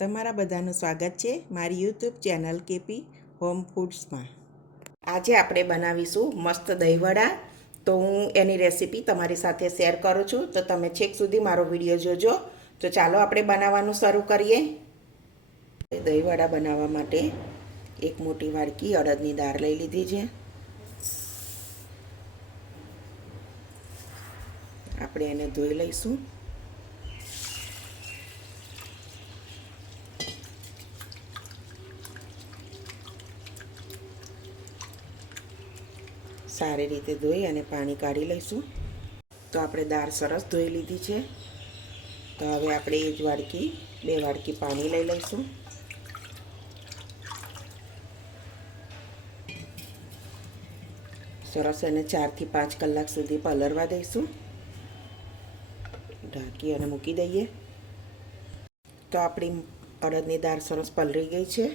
તમારા બધાનું સ્વાગત છે મારી યુટ્યુબ ચેનલ કેપી હોમ ફૂડ્સમાં। આજે આપણે બનાવીશું મસ્ત દહીંવડા। તો હું એની રેસીપી તમારી સાથે શેર કરું છું, તો તમે છેક સુધી મારો વિડીયો જોજો। તો ચાલો આપણે બનાવવાનું શરૂ કરીએ। દહીંવડા બનાવવા માટે એક મોટી વાડકી અડદની દાળ લઈ લીધી છે। આપણે એને ધોઈ લઈશું। સારી રીતે ધોઈ અને પાણી કાઢી લઈશું। તો આપણે દાળ સરસ ધોઈ લીધી છે। તો હવે આપણે એ જ વાડકી 2 વાડકી પાણી લઈ લઈશું। સરસ એને 4 થી 5 કલાક સુધી પલળવા દઈશું। ઢાંકી અને મૂકી દઈએ। તો આપણી અડદની દાળ સરસ પલળી ગઈ છે।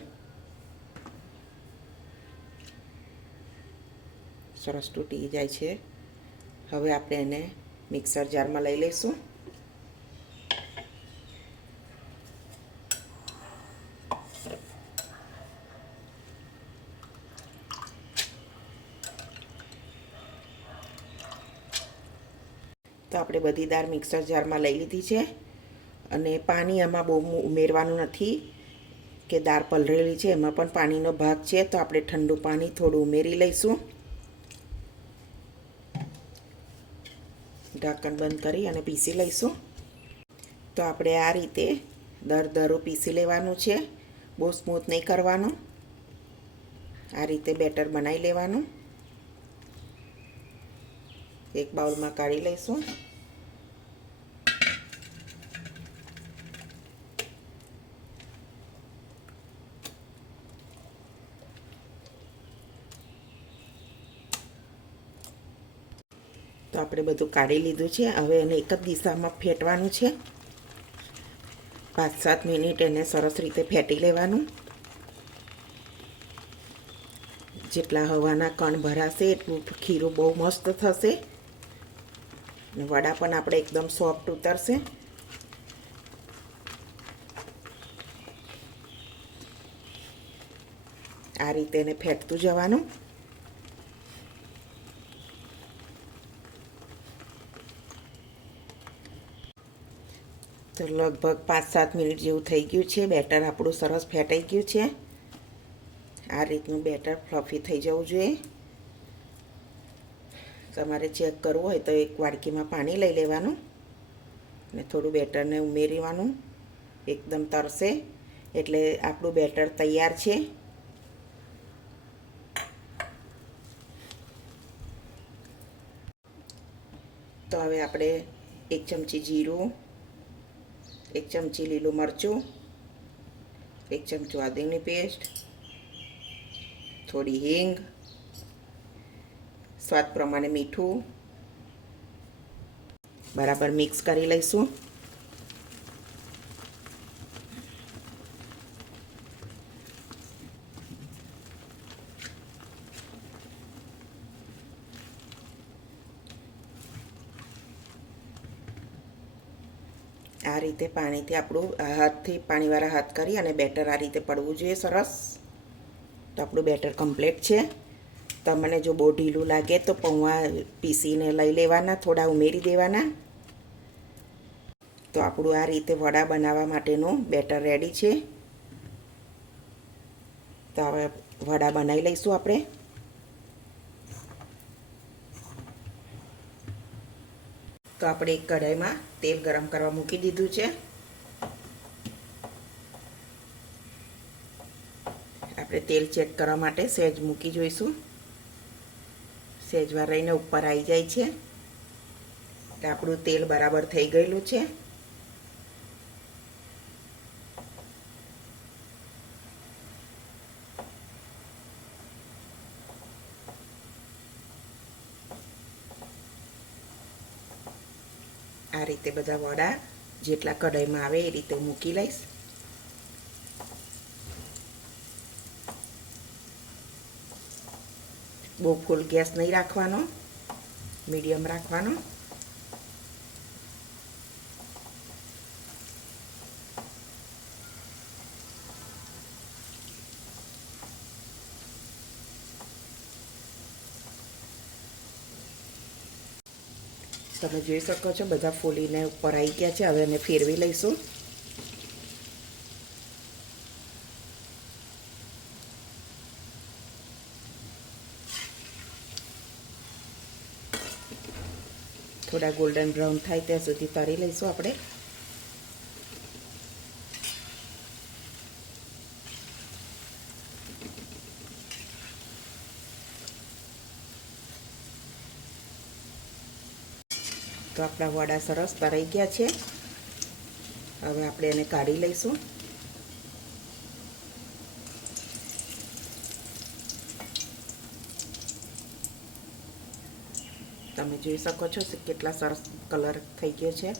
સરસ તૂટી જાય છે। હવે આપણે એને મિક્સર જારમાં લઈ લઈશું। તો આપણે બધી દાળ મિક્સર જારમાં લઈ લીધી છે અને પાણી આમાં બહુ ઉમેરવાનું નથી કે દાળ પલળેલી છે એમાં પણ પાણીનો ભાગ છે, તો આપણે ઠંડુ પાણી થોડું ઉમેરી લઈશું। ઢાંકણ બંધ કરી અને પીસી લઈશું। તો આપણે આ રીતે દરદરું પીસી લેવાનું છે, બહુ સ્મૂથ નહીં કરવાનું। આ રીતે બેટર બનાવી લેવાનું। એક બાઉલમાં કાઢી લઈશું। તો આપણે બધું કાઢી લીધું છે। હવે એને એક જ દિશામાં ફેટવાનું છે। 5-7 મિનિટ એને સરસ રીતે ફેટી લેવાનું। જેટલા હવાના કણ ભરાશે એટલું ખીરું બહુ મસ્ત થશે અને વડા પણ આપણે એકદમ સોફ્ટ ઉતરશે। આ રીતે એને ફેટતું જવાનું। તો લગભગ 5-7 મિનિટ જેવું થઈ ગયું છે। બેટર આપણું સરસ ફેટાઈ ગયું છે। આ રીતનું બેટર ફ્લફી થઈ જવું જોઈએ। તમારે ચેક કરવું હોય તો એક વાડકીમાં પાણી લઈ લેવાનું અને થોડું બેટરને ઉમેરવાનું। એકદમ તરશે એટલે આપણું બેટર તૈયાર છે। તો હવે આપણે 1 ચમચી જીરું, 1 ચમચી લીલું મરચું, 1 ચમચો આદુની પેસ્ટ, થોડી હિંગ, સ્વાદ પ્રમાણે મીઠું બરાબર મિક્સ કરી લઈશું। આ રીતે પાણીથી આપણું હાથથી પાણીવાળા હાથ કરી અને બેટર આ રીતે પડવું જોઈએ સરસ। તો આપણું બેટર કમ્પ્લીટ છે। તમને જો બહુ ઢીલું લાગે તો પૌવા પીસીને લઈ લેવાના, થોડા ઉમેરી દેવાના। તો આપણું આ રીતે વડા બનાવવા માટેનું બેટર રેડી છે। તો હવે વડા બનાવી લઈશું આપણે। તો આપણે એક કઢાઈમાં તેલ ગરમ કરવા મૂકી દીધું છે। આપણે તેલ ચેક કરવા માટે સહેજ મૂકી જોઈશું। સહેજ વાર રહીને ઉપર આવી જાય છે એટલે આપણું તેલ બરાબર થઈ ગયેલું છે। આ રીતે બધા વડા જેટલા કઢાઈમાં આવે એ રીતે મૂકી લઈશ। બહુ ફૂલ ગેસ નહીં રાખવાનો, મીડિયમ રાખવાનો। તમે જોઈ શકો છો બધા ફૂલીને ઉપર આવી ગયા છે. હવે એને ફેરવી લઈશું. થોડા ગોલ્ડન બ્રાઉન થાય ત્યાં સુધી તળી લઈશું આપણે. તો આપણા વડા સરસ તળાઈ ગયા છે. હવે આપણે એને કાઢી લઈશું. તમે જોઈ શકો છો કેટલા સરસ કલર થઈ ગયો છે.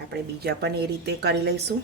આપણે બીજા પણ એ રીતે કરી લઈશું.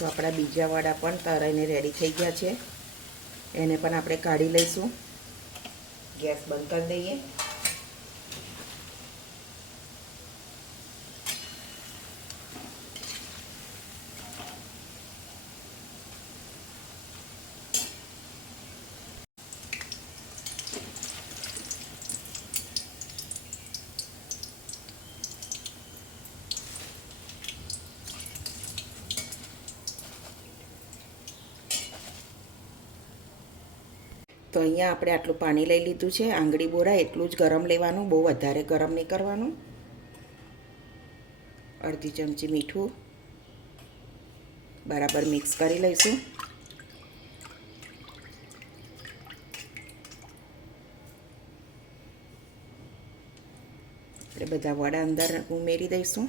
તો આપણા બીજા વડા પણ તળાઈને રેડી થઈ ગયા છે. એને પણ આપણે કાઢી લઈશું. ગેસ બંધ કરી દઈએ. તો અહીંયા આપણે આટલું પાણી લઈ લીધું છે. આંગળી બોરા એટલું જ ગરમ લેવાનું, બહુ વધારે ગરમ નહીં કરવાનું. અડધી ચમચી મીઠું બરાબર મિક્સ કરી લઈશું. આપણે બધા વડા અંદર ઉમેરી દઈશું.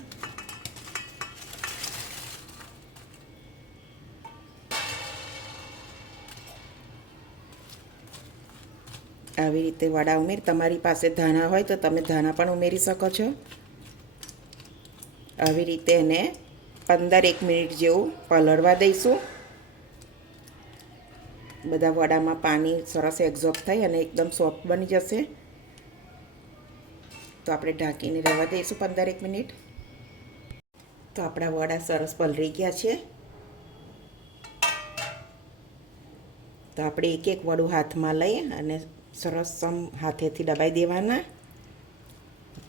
આવી રીતે વડા ઉમેર. તમારી પાસે ધાણા હોય તો તમે ધાણા પણ ઉમેરી શકો છો. આવી રીતે એને 15-1 મિનિટ જેવું પલળવા દઈશું. બધા વડામાં પાણી સરસ એબ્ઝોર્બ થઈ અને એકદમ સોફ્ટ બની જશે. તો આપણે ઢાંકીને રહેવા દઈશું 15-1 મિનિટ. તો આપણા વડા સરસ પલળી ગયા છે. તો આપણે એક વડું હાથમાં લઈ અને સરસ હાથેથી દબાઈ દેવાના.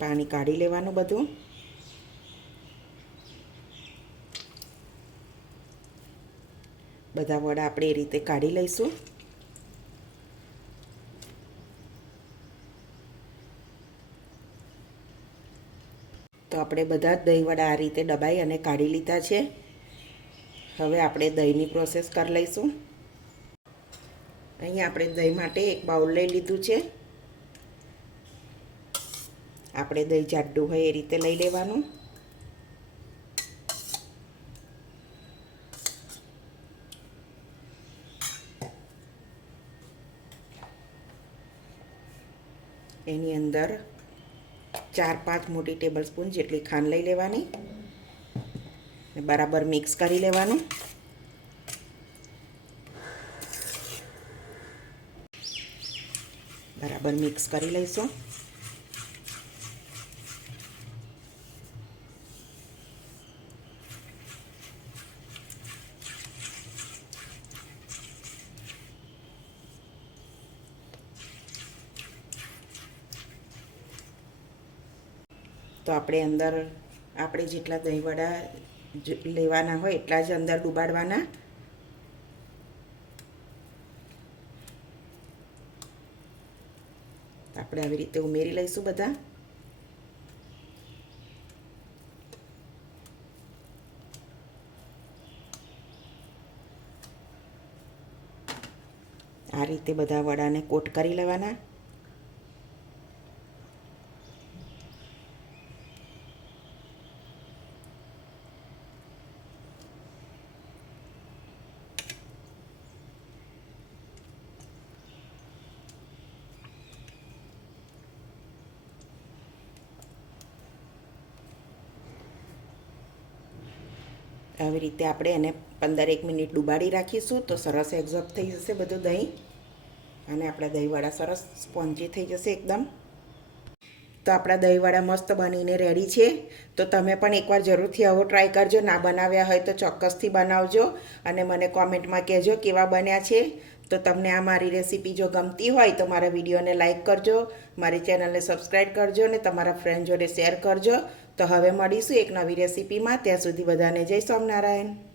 પાણી કાઢી લેવાનું બધું. બધા વડા આપણે એ રીતે કાઢી લઈશું. તો આપણે બધા દહીં વડા આ રીતે દબાઈ અને કાઢી લીધા છે. હવે આપણે દહીંની પ્રોસેસ કરી લઈશું. અહીંયા આપણે દહીં માટે એક બાઉલ લઈ લીધું છે. આપણે દહીં જાડું હોય એ રીતે લઈ લેવાનું. એની અંદર 4-5 મોટી ટેબલ સ્પૂન જેટલી ખાંડ લઈ લેવાની. બરાબર મિક્સ કરી લેવાનું. બરાબર મિક્સ કરી લઈશું. તો આપણે અંદર આપણે જેટલા દહીંવડા લેવાના હોય એટલા જ અંદર ડુબાડવાના. આપણે આવી રીતે ઉમેરી લઈશું બધા. રીતે બધા વડાને કોટ કરી લેવાના. આવી રીતે આપણે એને 15 મિનિટ ડુબાડી રાખીશું તો સરસ એબ્ઝોર્બ થઈ જશે બધું દહીં, અને આપણા દહીંવડા સરસ સ્પોન્જી થઈ જશે એકદમ. તો આપણા દહીંવડા મસ્ત બનીને રેડી છે. તો તમે પણ એકવાર જરૂરથી આવો ટ્રાય કરજો. ના બનાવ્યા હોય તો ચોક્કસથી બનાવજો અને મને કોમેન્ટમાં કહેજો કેવા બન્યા છે. તો તમને આ મારી રેસીપી જો ગમતી હોય તો મારા વિડીયોને લાઇક કરજો, મારી ચેનલને સબસ્ક્રાઈબ કરજો અને તમારા ફ્રેન્ડ જોડે શેર કરજો. તો હવે મળીશું એક નવી રેસીપીમાં. ત્યાં સુધી બધાને જય સ્વામિનારાયણ.